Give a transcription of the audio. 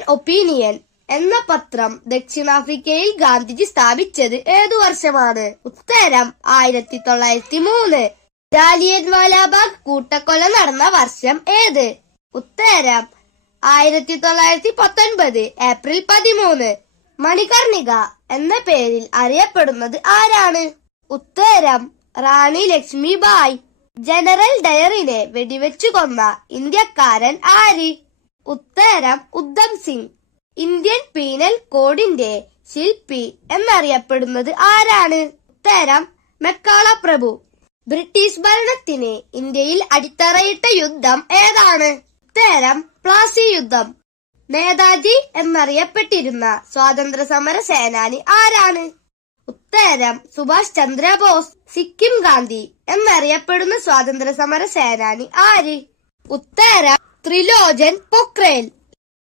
Indian opinion എന്ന പത്രം ദക്ഷിണാഫ്രിക്കയിൽ ഗാന്ധിജി സ്ഥാപിച്ചത് ഏതു വർഷമാണ്? ഉത്തരം 1903. ജാലിയൻവാലാബാഗ് കൂട്ടക്കൊല നടന്ന വർഷം ഏത്? ഉത്തരം 1919 ഏപ്രിൽ 13. മണികർണിക എന്ന പേരിൽ അറിയപ്പെടുന്നത് ആരാണ്? ഉത്തരം റാണി ലക്ഷ്മിബായ്. ജനറൽ ഡയറിനെ വെടിവെച്ചു കൊന്ന ഇന്ത്യക്കാരൻ ആര്? ഉത്തരം ഉദ്ധം സിംഗ്. ഇന്ത്യൻ പീനൽ കോഡിന്റെ ശില്പി എന്നറിയപ്പെടുന്നത് ആരാണ്? ഉത്തരം മെക്കാള പ്രഭു. ബ്രിട്ടീഷ് ഭരണത്തിന് ഇന്ത്യയിൽ അടിത്തറയിട്ട യുദ്ധം ഏതാണ്? ഉത്തരം പ്ലാസി യുദ്ധം. നേതാജി എന്നറിയപ്പെട്ടിരുന്ന സ്വാതന്ത്ര്യ സമര സേനാനി ആരാണ്? ഉത്തരം സുഭാഷ് ചന്ദ്രബോസ്. സിക്കിം ഗാന്ധി എന്നറിയപ്പെടുന്ന സ്വാതന്ത്ര്യ സമര സേനാനി ആര്? ഉത്തരം ത്രിലോചൻ പൊക്രേൽ.